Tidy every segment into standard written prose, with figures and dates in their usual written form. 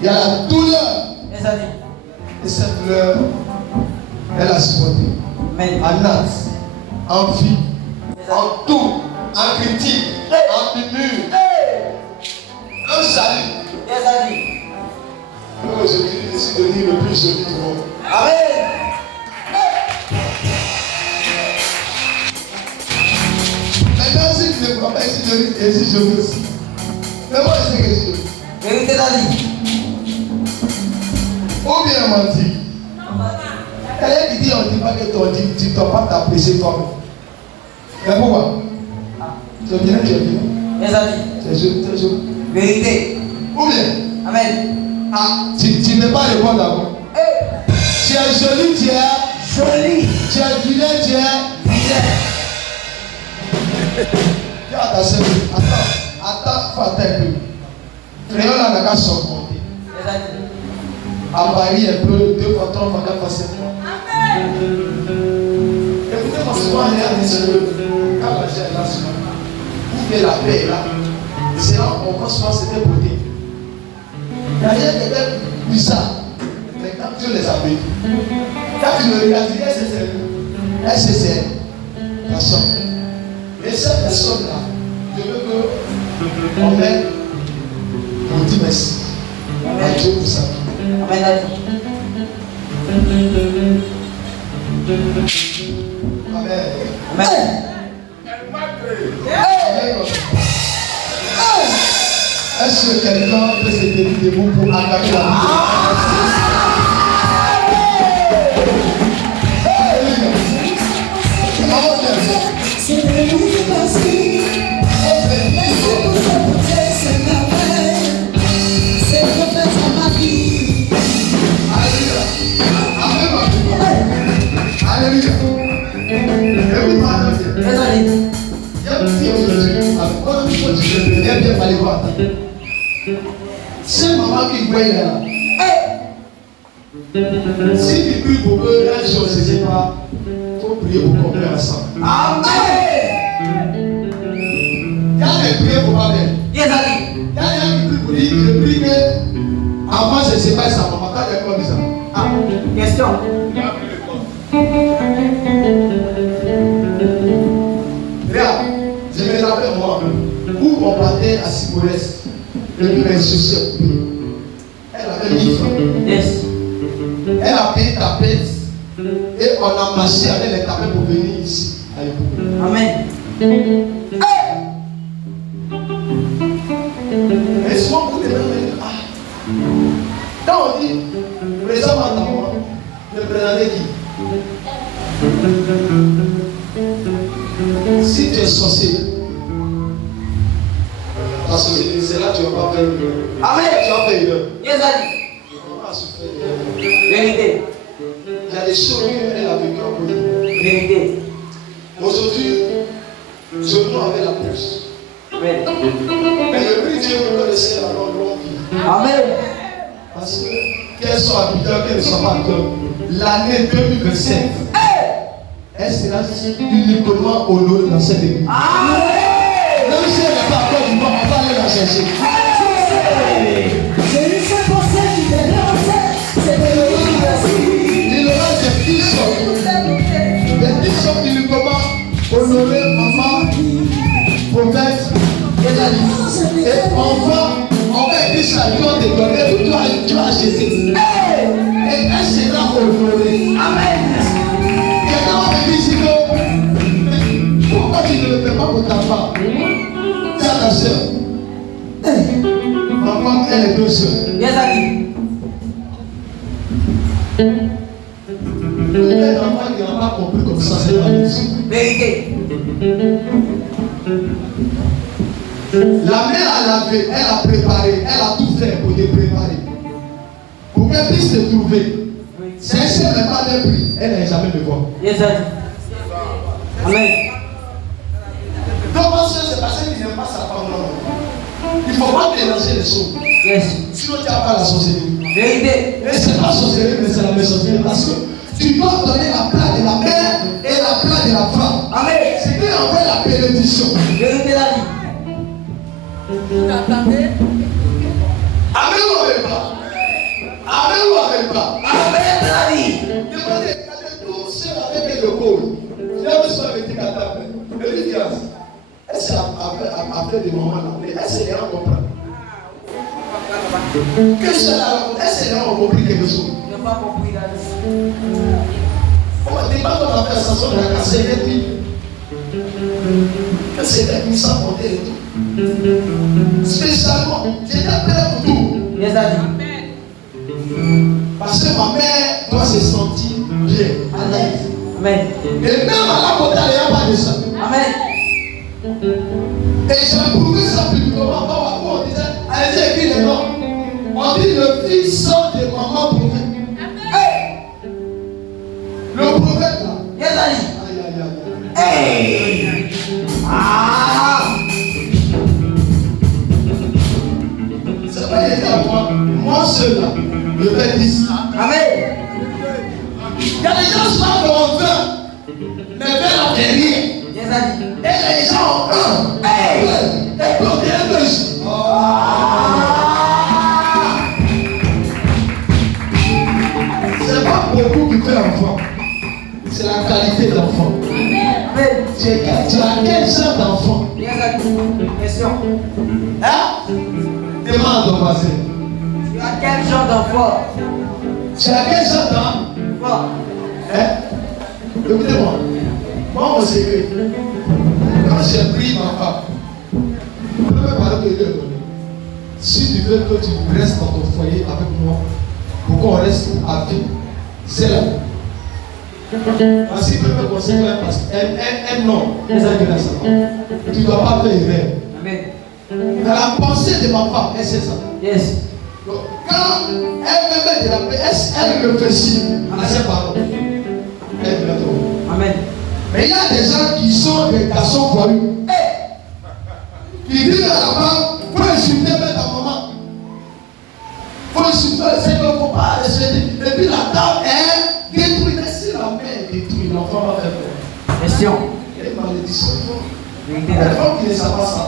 Il y a la douleur. Et cette douleur, elle a supporté. En acte, en vie, en tout, en critique, en murmure. Un salut. Aujourd'hui, je suis devenu le plus joli du monde. Amen. Maintenant, si tu ne crois pas, je suis joli aussi. Mais moi, je sais que je suis joli. Vérité d'aller. Ou bien menti. Quelqu'un qui dit on ne dit pas que tu ne dois pas t'apprécier toi-même. Mais pourquoi? Tu es bien, tu es bien. Tu es joli. Vérité. Ou bien? Amen. Ah, tu n'es pas le bon d'abord. Tu es joli, tu es joli. Tu es vilain, tu es vilain. Dis à ta soeur, attends, faut attendre un peu. Crayon là n'a qu'à s'augmenter. Avarie un peu, 2 fois, 3 fois, 4 fois, 5 fois. Écoutez-moi souvent, regardez ce que quand la chair est là, souvent, ou bien la paix est là, c'est là qu'on pense souvent c'était beauté. Il y a rien qui était bizarre. Mais quand Dieu les a bénis, quand tu le regardes, tu dis, est-ce que c'est la somme? Et cette personne-là, je veux qu'on mette, on dit merci à Dieu pour ça. Amen. Amen. Est-ce que quelqu'un peut se tenir debout pour acclamer la c'est maman qui voit là. Si tu pries pour eux, un jour, je ne sais pas, il faut prier pour qu'on prie ensemble. Amen. Il y a des prières pour ma mère. Il y a des qui prient pour lui, je prie que avant je ne sais pas sa maman, quand elle est comme ça. Ah, question. Regarde, je me rappelle moi, où on partait à Simorès. Le plus insouciant. Elle avait 1000 francs. Yes. Elle a payé ta pète et on a marché avec les tapés pour venir ici à l'époque. Amen. Et souvent, vous devez dire, quand on dit, présente-moi ta maman, ne présentez qui? Si tu es sorcier, parce que c'est là que tu ne vas pas faire une heure. Amen. Tu vas faire une heure. Yes, daddy. Comment souffrir une heure? Vérité. Il y a des choses qu'elle a vécues en Côte. Vérité. Aujourd'hui, je nous avec la pousse. Amen. Mais je prie Dieu pour que le Seigneur avoir une longue vie. Amen. Parce que, qu'elle soit habitante, qu'elle ne soit pas habitante, l'année 2025, elle sera uniquement honorée dans cette église. Amen. Même si elle n'est pas encore du monde, on va aller la chercher. Il aura des petits sommes uniquement honorer maman, prophète, et on va écrire ça, tu vas te donner, tu vas acheter. Et elle sera honorée. Amen. Quelqu'un va me dire ici que pourquoi tu ne le fais pas pour ta femme? C'est à ta soeur. Ma femme, elle est deux soeurs. Yes, daddy. Un enfant qui n'a pas compris comme ça, c'est pas possible. Vérité. La mère a lavé, elle a préparé, elle a tout fait pour te préparer. Pour qu'elle puisse te trouver. Si elle ne met pas d'un prix, elle n'est jamais me voir. Yes, daddy. Amen. Donc, parce que c'est parce qu'il n'aime pas sa femme, non. Il ne faut pas mélanger les choses. Yes. Sinon, tu n'as pas la sorcellerie. Vérité. Et c'est pas sorcellerie, mais c'est la sorcellerie. Parce que tu dois donner la place de la mère et la place de la femme. Amen. C'est qui envoie la bénédiction. Vérité, daddy. Amen ou amen pas? pas. Amen, daddy. Demandez, tous ceux avec le code. Il a besoin de mettre à table. Et lui dit, est-ce qu'après des moments là, est-ce que les gens comprennent? Est-ce que les gens ont compris quelque chose? Ils n'ont pas compris, daddy. On va débattre dans la conversation de la cassette et puis. Que c'est mis sans compter et tout. Spécialement, j'étais prêt pour tout. Yes, daddy. Parce que ma mère doit se sentir bien, à l'aise. Amen. Et même à la côté, il n'y a pas de ça. Amen. Et j'ai prouvé ça publiquement quand on disait, allez écrire les noms. On dit le fils de maman prophète. Hey! Le prophète là. Yes, daddy. Aïe, aïe, aïe. Hey! Ah! C'est pas été à moi. Moi seul là. Je vais dire ça. Amen. Il y a des gens qui parlent de mon vin. Mais vin n'a rien. Yes, daddy. Et les gens ont un. Hey! Et puis on vient de ici. C'est pas beaucoup qui fait l'enfant. C'est la qualité de l'enfant. Amen. Tu as quel genre d'enfant? Yes, daddy. Question. Hein? Demande au voisin. Tu as quel genre d'enfant? Tu as quel genre d'enfant? Hein? Écoutez-moi. Moi, mon secret. Quand j'ai pris ma femme, le premier parole que Dieu a donné, si tu veux que tu restes dans ton foyer avec moi, pour qu'on reste à vie, c'est là. Voici le premier conseil parce qu'un homme, les amis de sa femme, tu ne dois pas faire erreur. Amen. Dans la pensée de ma femme, elle sait ça. Yes. Donc, quand elle me met de la paix, elle réfléchit à ses paroles. Elle me trouve. Amen. Mais il y a des gens qui sont des garçons voyous. Qui disent à la femme, faut insulter même ta maman. Faut insulter, c'est qu'il ne faut pas respecter. Et puis la dame est détruite. Mais si la mère est détruite, l'enfant va faire quoi? Question. Il y a une malédiction. Vérité, La daddy. femme qui ne sait pas ça,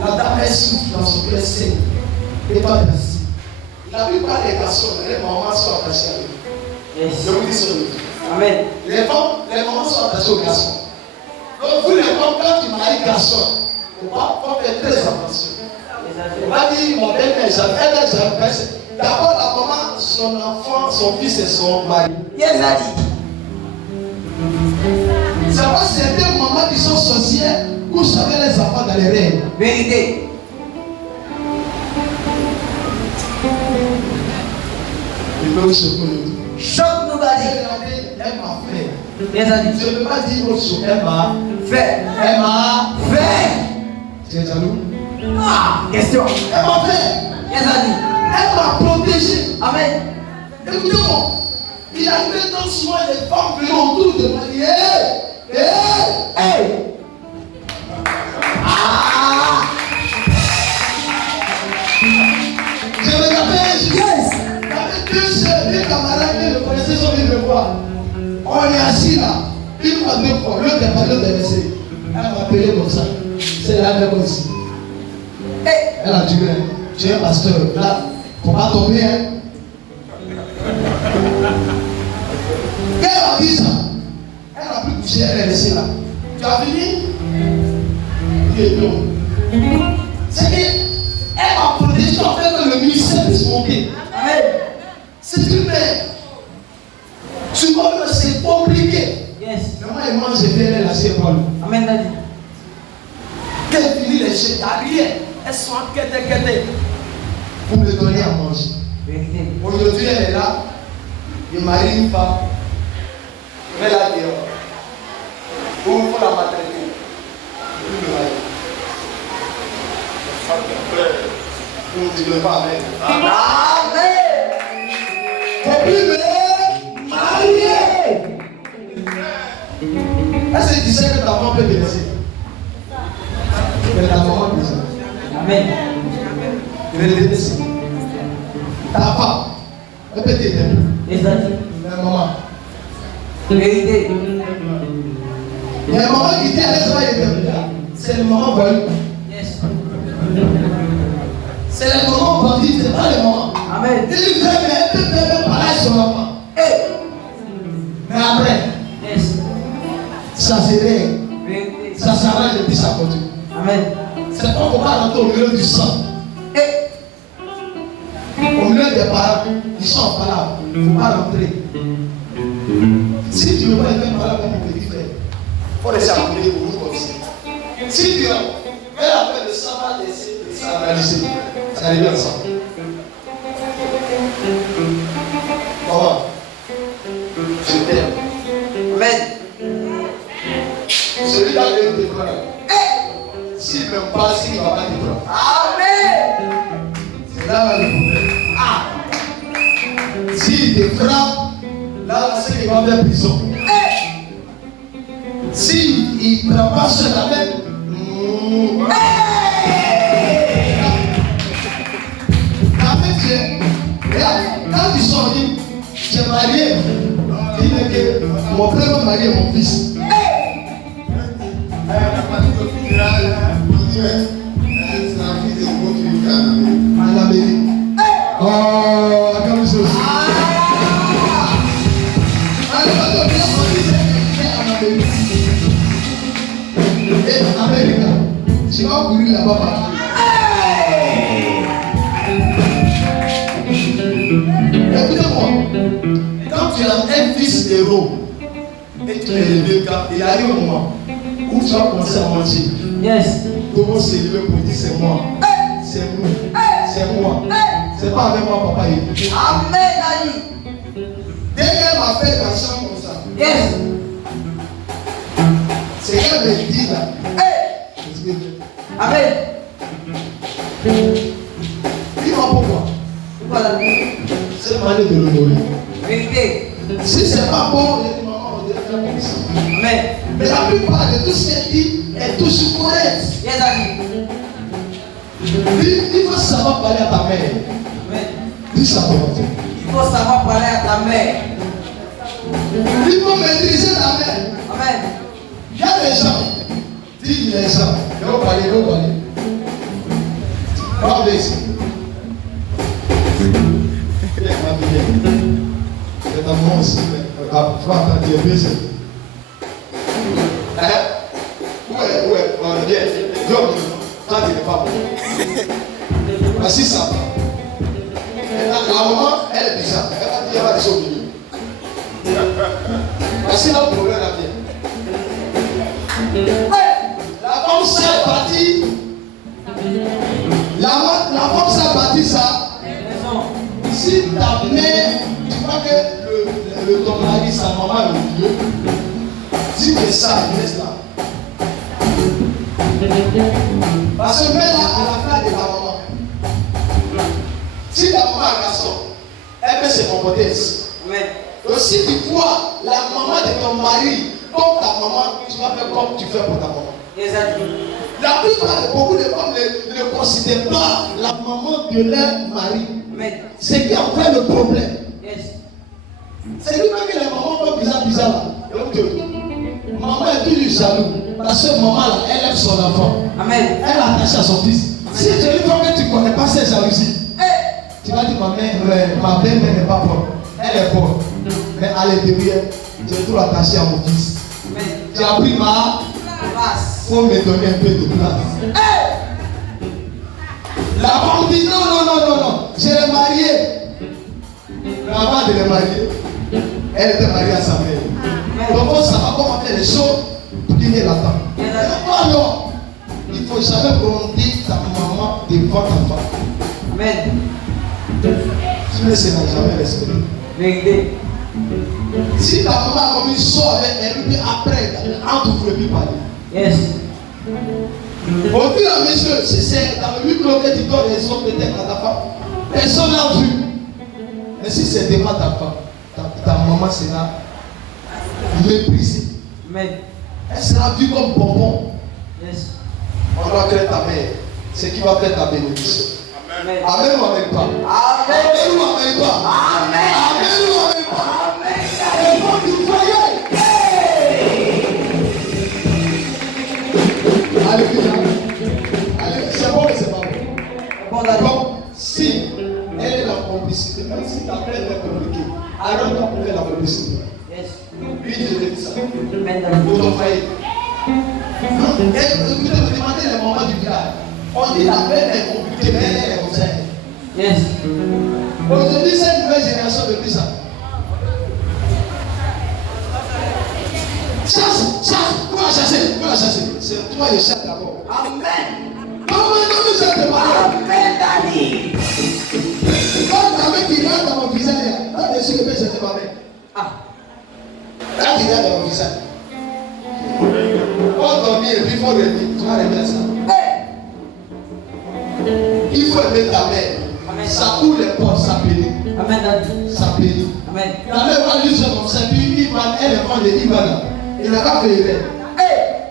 la dame elle souffle dans son cœur saigne. Et pas merci. La plupart des garçons, les mamans sont attachées à eux. Yes. Je vous dis ça. Amen. Les mamans sont attachées aux garçons. Donc vous les femmes, quand tu maries garçon, il faut faire très attention. On va dire, mon belle-mère, j'aime. D'abord, la maman, son enfant, son fils et son mari. Yes, daddy. C'est pas certaines mamans qui sont sorcières couchent avec les enfants dans les rêves. Vérité. Il peut se connaître. Choque-nous, daddy. Elle m'a fait. Yes, daddy. Je ne peux pas dire autre chose. Elle m'a Fait. Elle m'a Fait. Tu es jaloux? Ah, question. Elle m'a fait. Yes, daddy. Elle m'a protégé. Amen. Écoutez-moi. Il arrivait tant souvent des femmes venaient autour de moi. Hey! Hey! Hey. Ah. Je me rappelle, Yes. j'avais deux camarades qui me connaissaient, sont venus me voir. On est assis là. Une fois, deux fois. L'autre est pas l'autre est resté. Elle m'a appelé comme ça. C'est la même aussi. Hey. Elle a dit, tu es pasteur. Là, faut pas tomber, hein. Elle a dit ça. Elle a pris coucher, elle est restée là. Tu as fini? Il est non. C'est qu'elle m'a protégé en fait que le ministère puisse monter. Amen. C'est une mère. Tu vois que c'est compliqué. Yes. Mais moi et moi, j'ai fait elle assez Paul. Amen, daddy. Qu'elle finit les chèques, t'as rien. Elles sont en quête. Pour me donner à manger. Vérité. Aujourd'hui, elle est là. Je marie une femme. Je vais la dehors. Pour la maternité. Je vais me marier. Vous ne dites pas amen. Amen. Faut plus me marier. Est-ce que tu sais que ta maman peut te laisser? Mais ta maman peut ça. Amen. Je vais te laisser. Ta femme, elle peut t'aider. Yes, daddy. Mais maman. Vérité. Il y a un moment qui était à l'aise, c'est le moment voyou. Yes. C'est le moment bandit, c'est pas le moment. Amen. Il dit, mais elle peut faire pareil se règle. Vérité. Ça s'arrange et puis ça continue. Amen. C'est pas qu'on va rentrer au milieu du sang. Au milieu des parents, ils sont pas là. Il ne faut pas rentrer. Si tu ne veux pas être malade avec mon petit frère, il faut laisser appeler pour nous comme ça. Si tu as fait de ça, va laisser ça analyser. Ça arrive ensemble. Maman, je t'aime. Amen. Celui-là est te prendre. S'il ne m'aime pas, s'il ne va pas te prendre. Amen. C'est là le problème. S'il te frappe, là, c'est qu'il va faire prison. S'il ne prend pas sur la main, regarde, quand ils sont dit, j'ai marié, il dit que mon frère va marier mon fils. En Amérique. Oh, comme ça. En Amérique, tu vas courir là-bas. Écoutez-moi, quand tu as un fils héros et tu l'as élevé, il arrive un moment où tu vas commencer à mentir. Yes. Comment s'élever pour dire c'est moi, c'est nous, c'est moi, c'est pas avec moi, papa. Amen. Ali. Dès qu'elle m'appelle dans le champ comme ça, Yes. c'est elle me dit là. Amen. Dis-moi pourquoi. Voilà. C'est manière de l'honorer. Vérité. Si c'est pas bon, je dis maman, on devrait faire comme ça. Amen. Mais la plupart de tout ce qu'elle dit est toujours correct. Yes, Ali. Il faut savoir parler à ta mère. Amen. Dis ça pour moi. Il faut savoir parler à ta mère. Il faut maîtriser ta mère. Amen. Il y a des gens. Dis les gens. Ils vont parler, ils vont parler. Parle ici. Viens, ma fille. C'est ta maman aussi. Faut attendre, tu es baisé. Ouais, viens. Donc, toi, tu n'es pas bon. Voici ça. La maman, elle est bizarre. Elle va dire au milieu. Voici notre problème là, bien. La femme s'est bâtie. La femme s'est bâtie ça. Si ta mère, tu vois que ton mari, sa maman est au milieu, dis que ça, laisse là. Parce que mets là à la place de ta maman. Si ta maman est un garçon, elle peut se comporter ainsi. Donc si tu vois la maman de ton mari comme ta maman, tu vas faire comme tu fais pour ta maman. Exactement. La plupart, beaucoup de femmes ne considèrent pas la maman de leur mari. C'est qui en fait le problème. Yes. C'est lui-même que les mamans font bizarre là. Maman est toujours jaloux. Parce que maman là, elle aime son enfant. Amen. Elle est attachée à son fils. Si tu lui dis que tu ne connais pas cette jalousie, tu vas dire ma belle-mère n'est pas pauvre. Elle est pauvre. Mais à l'intérieur, tu es trop attaché à mon fils. Tu as pris ma place. Il faut me donner un peu de place. La femme dit non. Je l'ai marié. Mais avant de le marier, elle était mariée à sa mère. Donc on saura comment faire les choses pour qu'il ait la temps. Alors, il ne faut jamais gronder ta maman devant ta femme. Amen. Tu ne seras jamais respecté. Vérité. Si ta maman a commis sort avec elle, puis après, entre vous ne pouvez plus parler. Yes. Au fur et à mesure, si c'est dans le huis clos que tu donnes les autres peut-être à ta femme, personne n'a vu. Mais si c'est devant ta femme, ta maman sera méprisée. Amen. Elle sera vue comme bonbon. Yes. On doit créer ta mère. Ce qui va faire ta bénédiction. Amen. Amen ou amen pas? Amen. Amen ou amen pas? Amen. Amen ou amen pas? Amen. Le nom du foyer. Allez, c'est bon ou c'est pas bon? Bon, d'accord. Donc, si elle est la complicité, même si ta mère est compliquée, arrête-toi pour faire la complicité. Yes. Lui, je te dis ça. Amen. Pour ton foyer. Écoutez, vous demandez les moments du village. On dit la peine est compliquée, mais elle est comme ça. Yes. Aujourd'hui, c'est une nouvelle génération de plus ça. Chasse, on va chasser. C'est toi le chat d'abord. Amen. Non, ça te parle. Amen, Daddy. Quand ta main qui rentre dans mon visage, là, dessus le péché, c'est pas vrai. Ah. Là, qui rentre dans mon visage. On dormir et puis il faut revenir. Tu vas revenir ça. Il faut aimer ta mère. Ça ouvre les portes, ça périt. Amen, Daddy. Ça périt. Amen. La mère va lui dire comme ça, puis elle prend les Ivana. Il n'a pas fait rêve.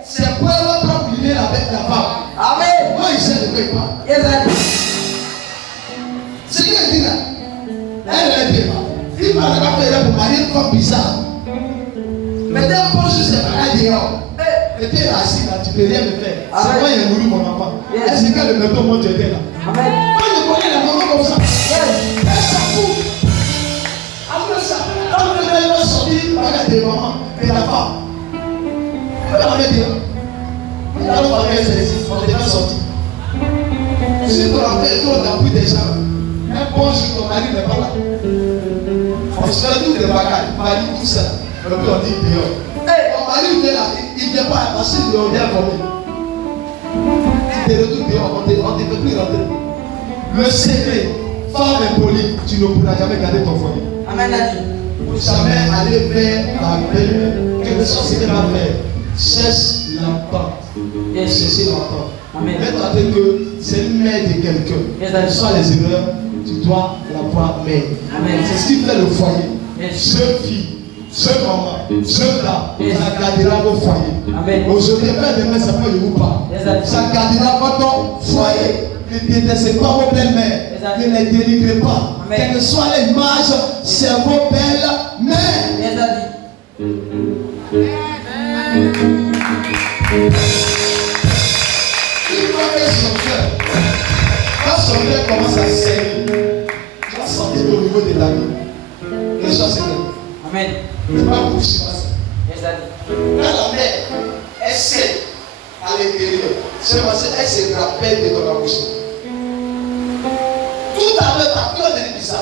C'est pour elle quand il est avec la femme. Amen. Moi, il sait de quoi il parle. Yes, Daddy. C'est ce qu'elle dit là. Elle est bien. Il va n'a pas fait rêve pour marier une femme bizarre. Mais dès qu'on pense sur ses bagages dehors, et puis elle est assise là, tu peux rien me faire. C'est moi qui ai nourri mon enfant. Est-ce que le métaux moi tu étais là? Amen. Moi je connais la maman comme ça. Yes. Elle s'en fout. Après ça, quand elle va sortir, regarde les mamans et la femme. Elle va mettre dehors. Il a le bagage ici, on est déjà sorti. Si tu as fait trop d'appui des gens, un bon jour ton mari n'est pas là. On se fait tous les bagages, mari tout ça. Et puis on dit dehors. Ton mari vient là, il ne vient pas parce qu'il est informé. Tu te retrouves dehors, on ne te fait plus rentrer. Le secret, femme impolie, tu ne pourras jamais garder ton foyer. Amen, Daddy. Pour jamais aller vers la belle, quelque chose que tu vas faire. Cherche l'entente. Yes. Chercher l'entente. Amen. Mets-toi que c'est une mère de quelqu'un. Yes, Quelles soient les erreurs, tu dois la voir mère. Amen. C'est ce qui fait le foyer. Yes. Jeune fille, jeune maman, jeune dame, Yes. ça gardera vos foyers. Amen. Aujourd'hui, après demain, ça peut vous pas. Yes, Daddy. Ça gardera votre foyer. Ne détestez pas vos belles-mères. Yes, Daddy. Ne les dénigrez pas. Amen. Quelle que soit l'image, c'est vos belles-mères. Yes, Daddy. Il faut que son cœur, quand son cœur commence à saigner, tu vas sentir au niveau de ta vie. Les choses se font. Amen. Tu vas vous passer. Yes, Daddy. Quand la mère, elle sait à l'intérieur, c'est parce qu'elle se rappelle de ton accouchement. Tout à l'heure, ta peur de ça.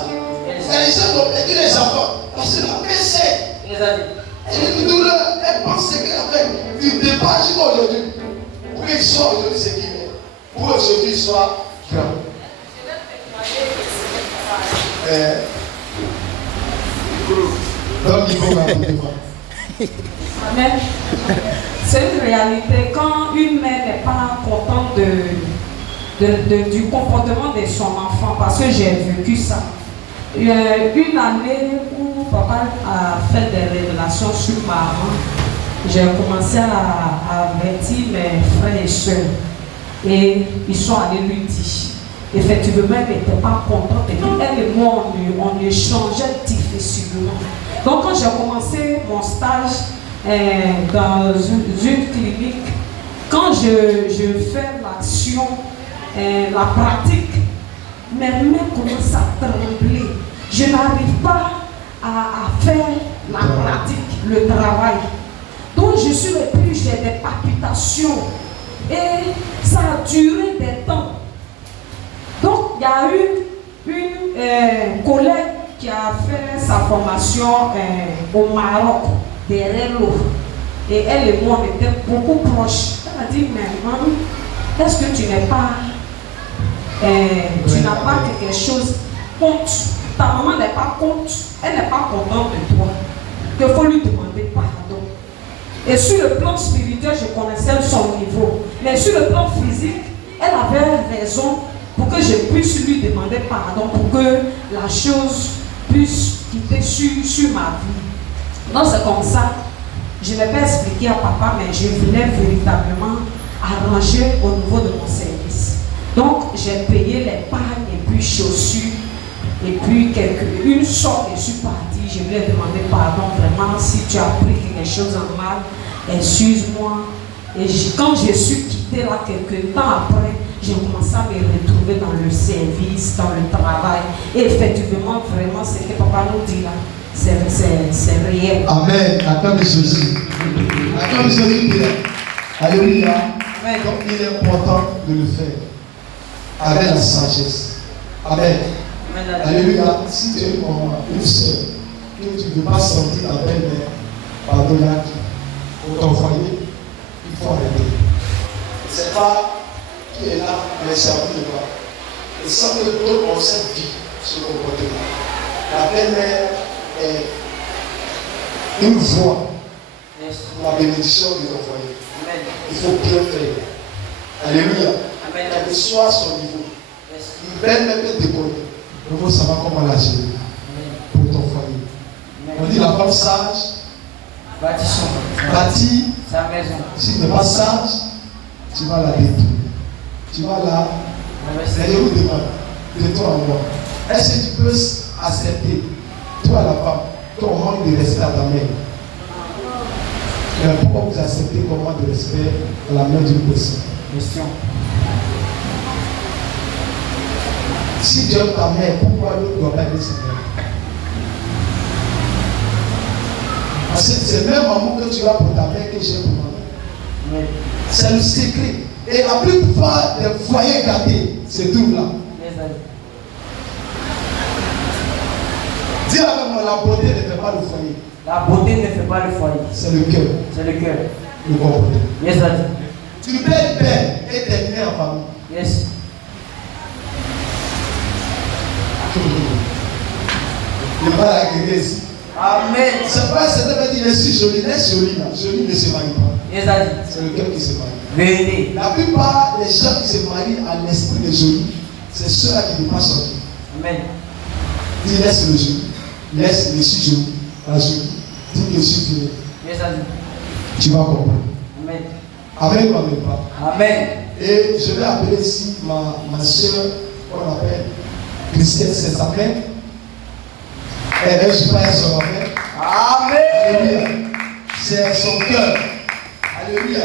Elle essaie d'obéir les enfants. Parce que la mère sait. Yes, Daddy. Elle est une douleur. Elle pense ce qu'elle a fait. Du départ jusqu'à aujourd'hui. Pour qu'il soit aujourd'hui ce qu'il est. Pour aujourd'hui soit grand. Donc il faut m'arrêter. Amen. C'est une réalité. Quand une mère n'est pas contente du comportement de son enfant, parce que j'ai vécu ça. Une année où papa a fait des révélations sur maman, j'ai commencé à avertir mes frères et soeurs. Et ils sont allés lui dire. Effectivement, elle n'était pas contente. Et puis elle et moi, on échangeait difficilement. Donc quand j'ai commencé mon stage dans une clinique, quand je fais l'action, la pratique, mes mains commencent à trembler. Je n'arrive pas à faire la pratique, le travail. Donc je suis repris, j'ai des palpitations. Et ça a duré des temps. Donc il y a eu une collègue qui a fait sa formation au Maroc, derrière l'eau. Et elle et moi, on était beaucoup proches. Elle a dit, mais maman, est-ce que tu n'es pas, tu n'as pas quelque chose contre? Ta maman n'est pas contre, elle n'est pas contente de toi. Il faut lui demander pardon. Et sur le plan spirituel, je connaissais son niveau. Mais sur le plan physique, elle avait raison pour que je puisse lui demander pardon, pour que la chose puisse quitter sur ma vie. Donc c'est comme ça. Je n'ai pas expliqué à papa, mais je voulais véritablement arranger au niveau de mon service. Donc j'ai payé les pagnes et puis chaussures. Et puis une somme, je suis partie. Je lui ai demandé pardon vraiment si tu as pris quelque chose en mal. Excuse-moi. Et quand je suis quittée là, quelques temps après, j'ai commencé à me retrouver dans le service, dans le travail. Et effectivement, vraiment, ce que papa nous dit là, c'est réel. Amen. Attends, Jésus. Attends, Jésus. Alléluia. Amen. Donc il est important de le faire avec la sagesse. Amen. Amen, Daddy. Alléluia. Si tu es une maman, une soeur, que tu ne veux pas sentir ta belle-mère pardonnable pour ton foyer, il faut arrêter. C'est pas qui est là, mais c'est à vous de voir. Et sans que d'autres concepts vivent ce comportement. La belle-mère est une voie Yes. pour la bénédiction de ton foyer. Amen. Il faut bien faire. Alléluia. Amen, Quel que Daddy. soit son niveau. Yes. Une belle-mère peut te connaître. Il faut savoir comment la gérer Amen. pour ton foyer. On Amen. dit la femme sage Bâtissons bâtit. sa maison. Si tu n'es pas sage, tu vas la détruire. Tu vas la. Mais je vous demande, de toi à moi, est-ce que tu peux accepter, toi la femme, ton manque de respect à ta mère? Mais pourquoi vous acceptez ton manque de respect à la mère d'une personne? Question. Si tu aimes ta mère, pourquoi l'autre ne doit pas aimer sa mère? Parce que c'est le même amour que tu as pour ta mère que j'ai pour ma mère. Amen. C'est le secret. Et la plupart des foyers gâtés se trouvent là. Yes, Daddy. Dis avec moi, la beauté ne fait pas le foyer. La beauté ne fait pas le foyer. C'est le cœur, C'est le cœur. le comportement. Yes, Daddy. Tu peux être belle et terminer en famille. Yes. Il va la guérir ici. Amen. C'est pas certains qui disent, je suis jolie, laisse jolie là. Jolie ne se marie pas. Yes, Daddy. C'est le cœur qui se marie. Venez. La plupart des gens qui se marient à l'esprit de jolie, c'est ceux-là qui ne peuvent pas sortir. Amen. Dis laisse le joli, laisse le suis joli, la jolie. Dis que je suis fini. Yes, Daddy. Tu vas comprendre. Amen. Avec moi même pas. Amen. Et je vais appeler ici ma soeur, qu'on appelle Christiane, c'est sa mère. Elle est, je pas son mère. Amen. Alléluia. C'est son cœur. Alléluia.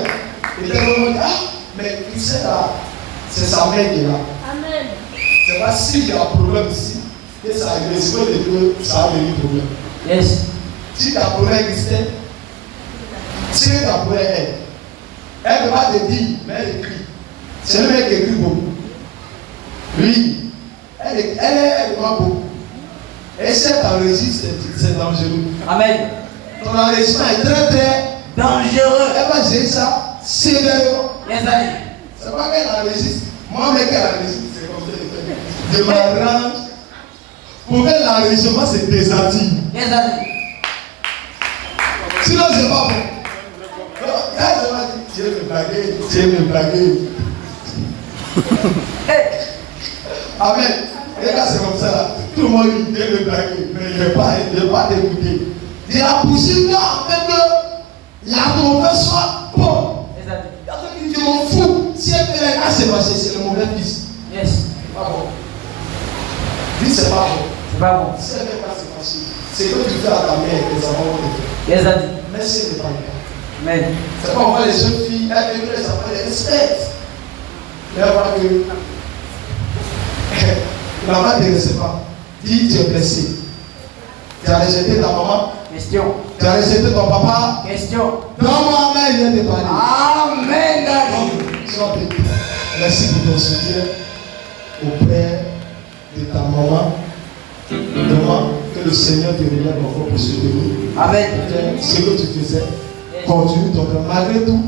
Et les gens vont dire, ah, mais Christiane là, c'est sa mère qui est là. Amen. C'est pas s'il y a un problème ici, et ça arrive, c'est pas que ça a un problème. Yes. Si tu as un problème Christiane, si tu as un problème elle ne va pas te dire, mais elle écrit. C'est le mec qui écrit beaucoup. Oui. Elle voit beaucoup. Et si elle t'enregistre, c'est dangereux. Amen. Ton enregistrement est très très Dangereux. Elle va gérer ça sévèrement. Yes, Daddy. C'est pas qu'elle enregistre. Moi, mais qu'elle enregistre, c'est comme ça. Je m'arrange. Pour qu'elle l'enregistrement, c'est désactive. Yes, Daddy. Sinon, c'est pas bon. Elle va dire, tu veux me blaguer, tu veux me blaguer. Amen. Et là, c'est comme ça. Là. Tout le monde dit, tu veux me blaguer. Mais je ne vais pas t'écouter. Il a possible afin que la mauvaise soit bonne. Yes, Daddy. Il y a quelqu'un qui dit, je m'en fous. Si elle fait un cas, c'est passé, c'est le mauvais fils. Yes. C'est pas bon. Dis, c'est pas bon. C'est pas bon. Si elle fait un cas, c'est passé. C'est que tu fais à ta mère et tes enfants vont te faire. Yes, Daddy. Mais si elle n'est pas le cas. Amen. C'est pas on voit les jeunes filles, elles veulent que les enfants les respectent. Mais on voit que la maman ne te respecte pas. Dis, tu es blessé. Tu as rejeté ta maman. Question. Tu as rejeté ton papa. Question. Donne-moi main, il vient te parler. Amen, Daddy. Sois béni. Merci pour ton soutien auprès de ta maman. Vraiment, que le Seigneur te relève encore pour se bénir. Amen. Ce que tu faisais, continue ton temps. Malgré tout,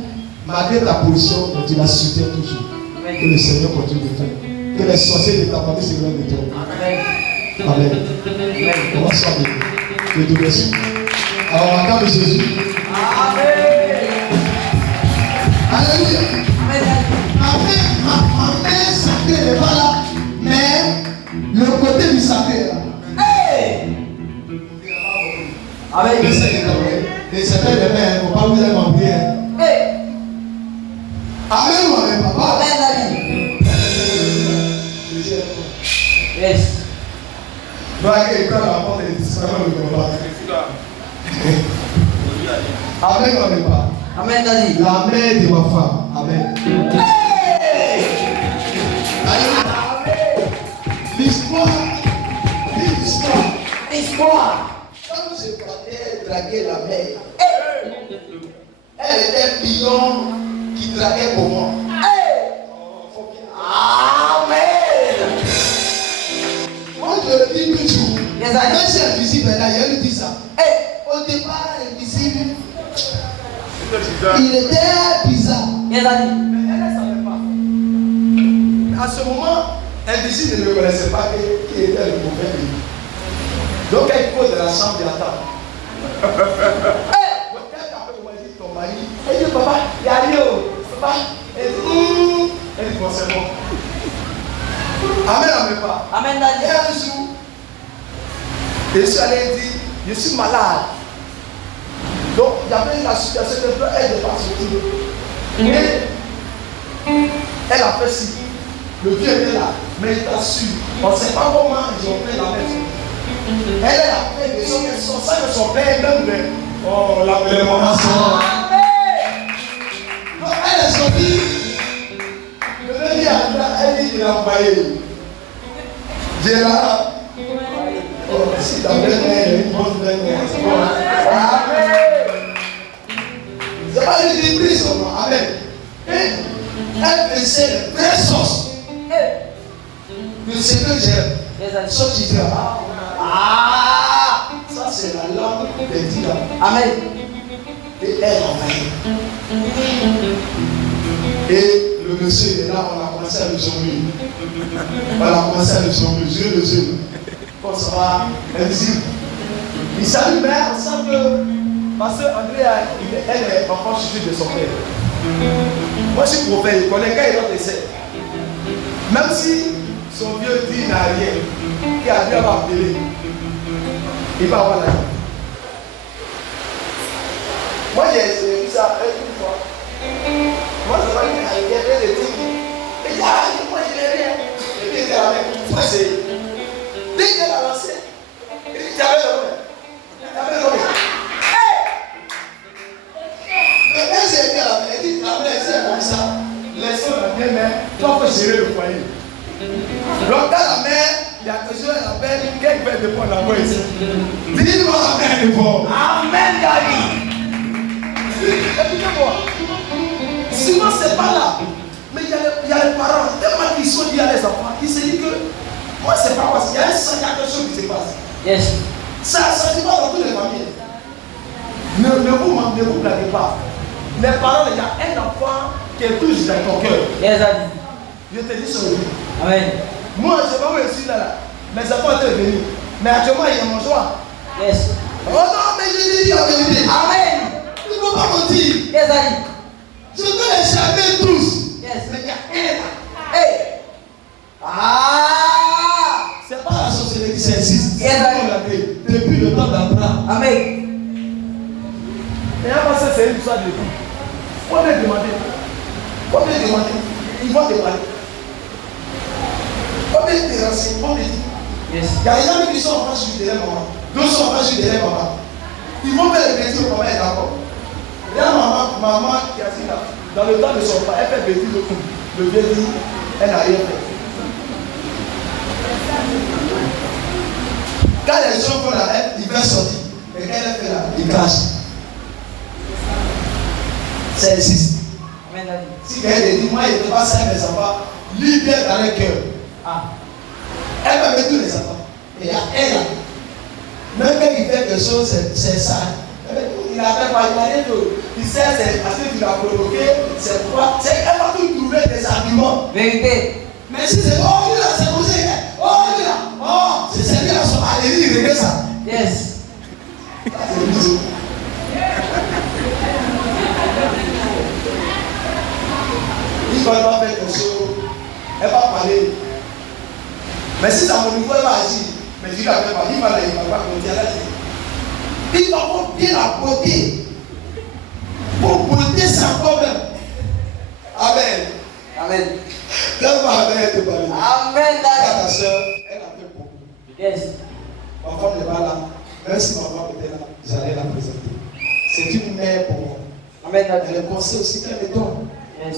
malgré ta position, tu la soutiens toujours. Amen. Que le Seigneur continue de faire. Que les sorciers de ta famille se lèvent de toi. Amen. Amen. Amen. Comment ça va? Je te remercie. Alors, on acclame Jésus. Amen. Alléluia. Amen, Daddy. Ma mère sacrée n'est pas là, mais le côté du sacré est là. Hey. Amen. Et c'est fait de main, il ne faut pas vous dire m'embrouiller. Hey. Amen ou amen, papa? Amen, Daddy. Yes. Amen ou amen, papa? Amen, Daddy. La mère de ma femme. Amen. Hey. Alléluia. L'histoire. Histoire. Quand je partais draguer la mère, elle était un pion il draguait pour moi. Amen. Moi, je le dis toujours. Yes, I Même si invisible est là, il dit ça. Au départ, invisible, il était bizarre. Yes, I Mais elle ne savait pas. À ce moment, invisible ne connaissait pas qui était le mauvais lui. Donc, elle pose de la chambre et attend. Donc, elle appelle moi, elle dit ton mari. Elle dit, papa, il y a Léo. Papa, elle dit, bon, c'est bon. Amen, amen pas. Amen, Et daddy. un jour, je suis allé dire, je suis malade. Donc, il y avait la situation que elle n'est pas sortie. Et elle a fait ci. Le vieux était là, mais il t'a su. On ne sait pas comment ils ont fait la maison. Elle a fait des choses, ça que son père même de. Oh, la maman sort. Donc, elle est sortie. Le dernier, elle dit qu'il a envoyé. J'ai là. Oh, si ta belle-mère est une bonne belle-mère, c'est bon. Amen. C'est pas une débris seulement. Amen. Et elle faisait les vraies sauces. De ce que j'aime. Yes, I Sauf qu'il dit, ah, ça c'est la langue des dix-ans. Amen. Et elle envoyait. Et le monsieur est là, on a commencé à le jongler. On a commencé à le jongler, je le jure. Pour savoir, invisible. Il salue, mais on sent que. Parce que André, elle est enfant chuchue de son père. Moi, je suis prophète, il connaît quand il a décès. Même si son vieux dit n'a rien, qui a dû avoir appelé, il va avoir la vie. Moi, j'ai vu ça une fois. Moi, je vois qu'il y avait des trucs. Et moi, je n'ai rien. Et puis, il était la même. Moi, c'est. Dès qu'elle a lancé, il dit, j'avais le elle s'est dit à la mère, elle dit, la mère, c'est comme ça. Laissons la mère, mais toi, il faut gérer le foyer. Donc, quand la mère, il y a toujours la mère, quelqu'un va répondre à la voix ici. Dis-moi la mère répond. Amen, daddy. Écoutez-moi. Sinon, c'est pas là. Mais il y a les parents, tellement qu'ils sont liés à les enfants, ils se disent que moi, c'est pas parce qu'il y a quelque chose qui se passe. Yes. Ça se dit pas dans toutes les familles. Ne vous blaguez pas. Les parents, il y a un enfant qui est toujours dans ton cœur. Yes, daddy. Je te dis sur lui. Amen. Moi, je ne sais pas où je suis là. Mes enfants étaient venus. Mais actuellement, il y a mon joie. Yes. Oh non, mais je dis la vérité. Amen. Tu ne peux pas mentir. Yes, daddy. Je peux les charmer tous. Yes. Mais il y a un là. Hey. Ah. C'est pas la société qui s'existe. Yes, depuis le temps d'Abraham. Amen. Et avant ça, c'est une histoire de vie. Faut bien demander. Faut bien demander. Ils vont te parler. Faut bien te renseigner. Faut bien dire. Yes. Il y a des gens qui sont en face du derrière maman. D'autres sont en face du derrière maman. Ils vont faire les bêtises au maman est d'accord. Il y a maman qui a dit là, dans le temps de son père, elle fait bêtises au fond. Le vieux dit, elle n'a rien fait. Quand les gens font la haine, ils veulent sortir. Mais quand elle fait là, ils cachent. Ça existe. Amen, daddy. Si quelqu'un dit, moi, je ne peux pas servir mes enfants, lui bien dans le cœur. Ah. Elle va mettre tous les enfants. Et il y a elle là. Même quand il fait quelque chose, c'est ça. Il a fait quoi? Il a dit que il sait, c'est parce que tu l'as provoqué, c'est quoi? Elle va tout trouver des arguments. Vérité. Mais si c'est oh, lui là, c'est comme ça. Oh, lui là. Oh, c'est lui là, son allez, il regarde ça. Yes. Ça, c'est bizarre. Il va pas faire quelque chose, elle va parler. Mais si ça mon niveau, elle va agir. Mais Dieu la fait pas, il va là, il va pas continuer à la dire. Il va bien la beauté. Pour beauté sans problème. Amen. Amen. Lève-moi avec elle te parler. Amen, daddy. Ta soeur, elle a fait beaucoup. Yes. Ma femme n'est pas là. Même si ma femme était là, j'allais la présenter. C'est une mère pour moi. Amen, daddy. Elle est conseil aussi qu'elle me donne. Yes.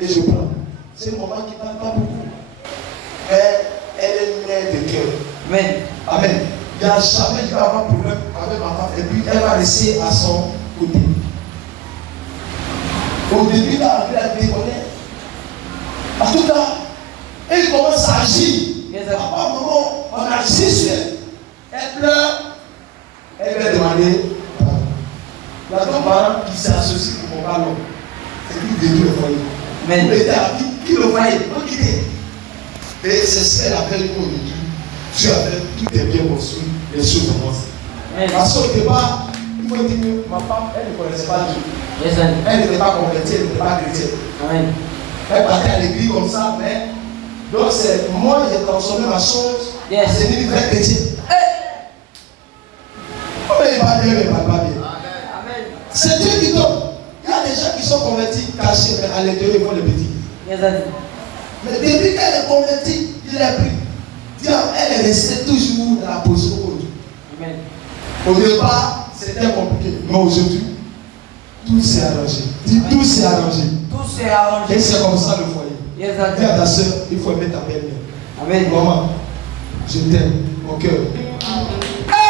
Et je prends. C'est une maman qui ne parle pas beaucoup. Mais elle est une mère de cœur. Amen. Amen. Il n'y a jamais qui va avoir problème avec ma femme. Et puis elle va rester à son côté. Au début, il a déconné. En tout cas, il commence à agir. À un moment, on agit sur elle. Elle pleure. Elle va demander. Il y a deux parents qui s'associent pour mon ballon. C'est qui détruit le foyer. Mais il était à qui le foyer, pas quitter. Et c'est ce qu'elle appelle pour le Dieu avait tout est bien construit, les choses avancent. Parce qu'au départ, il faut dire que ma femme, elle ne connaissait pas Dieu. Elle n'était pas convertie, elle n'était pas chrétienne. Elle partait à l'église comme ça, mais donc c'est moi j'ai transformé ma chose. C'est une vraie chrétienne. Comment il va bien, il ne va pas bien. C'est Dieu qui donne. Il y a des gens qui sont convertis, cachés, mais à l'intérieur ils font le petit. Mais depuis qu'elle est convertie, il l'a pris. Elle est restée toujours dans la position pour Dieu. Au départ, c'était compliqué. Mais aujourd'hui, tout s'est arrangé. Dis, tout s'est arrangé. Tout s'est arrangé. Et c'est comme ça le foyer. Dis à ta soeur, il faut aimer ta belle-mère. Amen. Maman, je t'aime, mon cœur. Hey!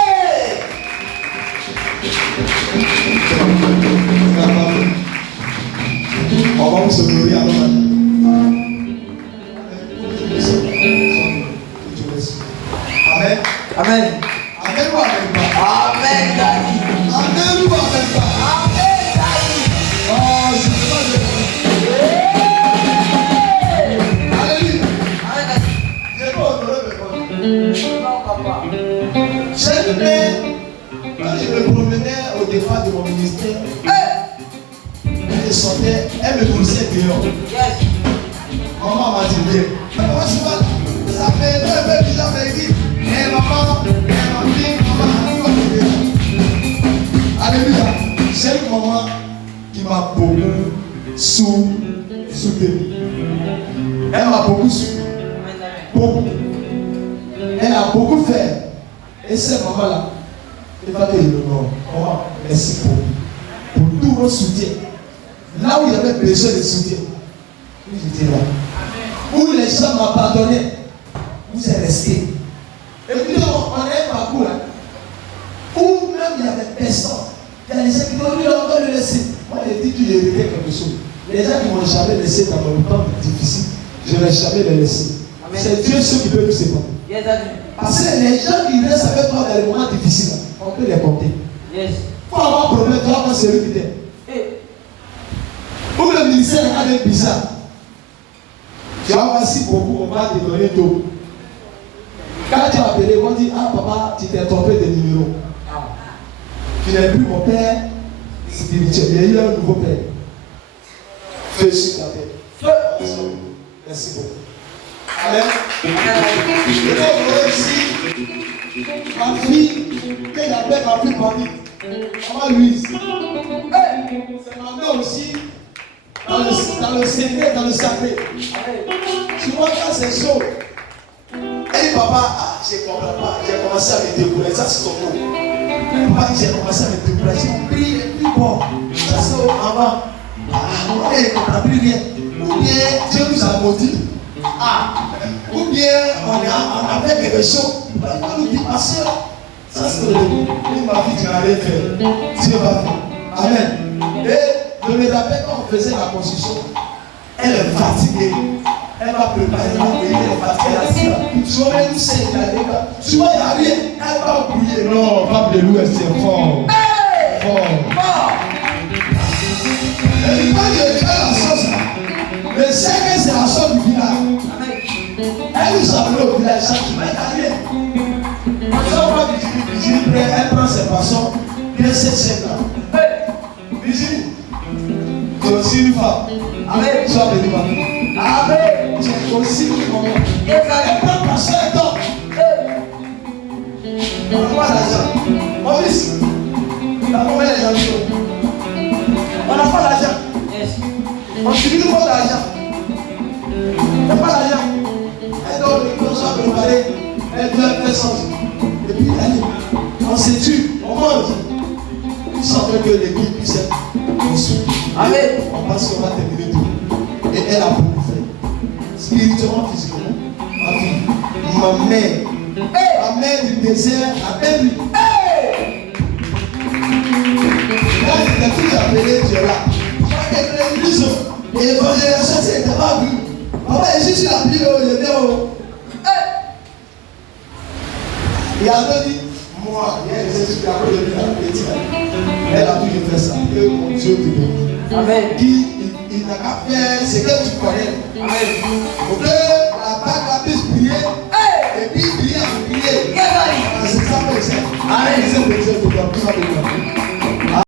On va vous honorer alors maintenant. Amen. Amen. Amen ou amen pas? Amen, Daddy. Amen ou amen pas? Amen, Daddy. Oh, c'est pas bien. Alléluia. Amen, Daddy. Je peux honorer mes parents. Non, papa. Quand je me promenais au départ de mon ministère, elle sortait, elle me poussait dehors. Yes. Maman m'a dit bien. Comment tu vas? Ça fait un peu bizarre, mais il dit, hé maman, maman, alléluia. J'ai une maman qui m'a beaucoup soutenu. Elle m'a beaucoup soutenu. Beaucoup. Elle a beaucoup fait. Et cette maman-là, il va te dire non. Maman, merci pour tout votre soutien. Là où il y avait besoin de soutien, j'étais là. Où les gens m'abandonnaient, vous êtes restés. Et puis on a un parcours là, où même il y avait personne. Il y a des gens qui m'ont dit on va le laisser. Moi j'ai dit que j'ai hérité quelque chose. Les gens qui m'ont jamais laissé dans mon temps difficile, je ne vais jamais les laisser. C'est Dieu seul qui peut nous séparer. Yes, Parce que les gens qui restent avec toi dans les moments difficiles, on peut les compter. Yes. Il faut avoir un problème, tu vas voir celui qui t'aime. Où le ministère a des bizarres. Tu vas voir si beaucoup, on va te donner tout. Quand tu as appelé, on dit, ah papa, tu t'es trompé de numéro. Tu n'es plus mon père spirituel. Il y a eu un nouveau père. Feu sur ta tête. Merci beaucoup. Amen. Je vais vous ici ma fille, que j'appelle ma fille bandit. Maman Louise. C'est ma mère aussi. Dans le secret, dans le sacré. Souvent quand c'est chaud, elle dit papa, je ne comprends pas, j'ai commencé à me décourager, ça c'est ton mot. Papa dit j'ai commencé à me décourager, on prie et puis bon, ça c'est avant. On ne comprend plus rien. Ou bien Dieu nous a maudit. Ou bien on a fait quelque chose. Il va nous dire, ma soeur, ça c'est le début. Ma fille, tu n'as rien fait. Dieu va faire. Amen. Et je me rappelle quand on faisait la construction, elle est fatiguée. Elle va préparer, elle va payer, elle est fatiguée. Souvent, elle nous sait, souvent, il n'y a rien. Elle va bouiller. Non, va de l'ouest, c'est fort. Fort. Et quand je fais la sauce, je sais que c'est la sauce du village. Elle nous a amené au village, ça, tu vas y arriver. Quand on va visiter, elle prend ses poissons, bien cette chaîne-là. Visite. Tu es aussi une femme. Amen. Sois béni par nous. Amen. Tu es aussi une maman. Elle prend par son temps. On n'a pas d'argent. Mon fils, on a combien d'argent? On n'a pas d'argent. On subit nous pas d'argent. On n'a pas d'argent. Elle doit nous soit préparée. Elle doit faire son. Et puis, allez, on se tue, on mange. Il semble que l'équipe puisse être construite. Amen. On pense qu'on va terminer tout. Et elle a beaucoup fait. Spirituellement, physiquement. Ma fille, ma mère. Ma mère du désert a perdu. Quand j'étais tout appelé, Dieu là. avec l'église. Et l'évangélisation, c'était pas vu. Papa, je suis sur la Bible, je viens au. Il a dit, moi, il y a des explications de la petite. Elle a toujours fait ça. Que mon Dieu te donne. Amen. Il n'a qu'à faire ce que tu connais. Amen. Pour que la bague puisse briller. Et puis briller. Amen. C'est ça que c'est. Amen. C'est le Dieu de Dieu.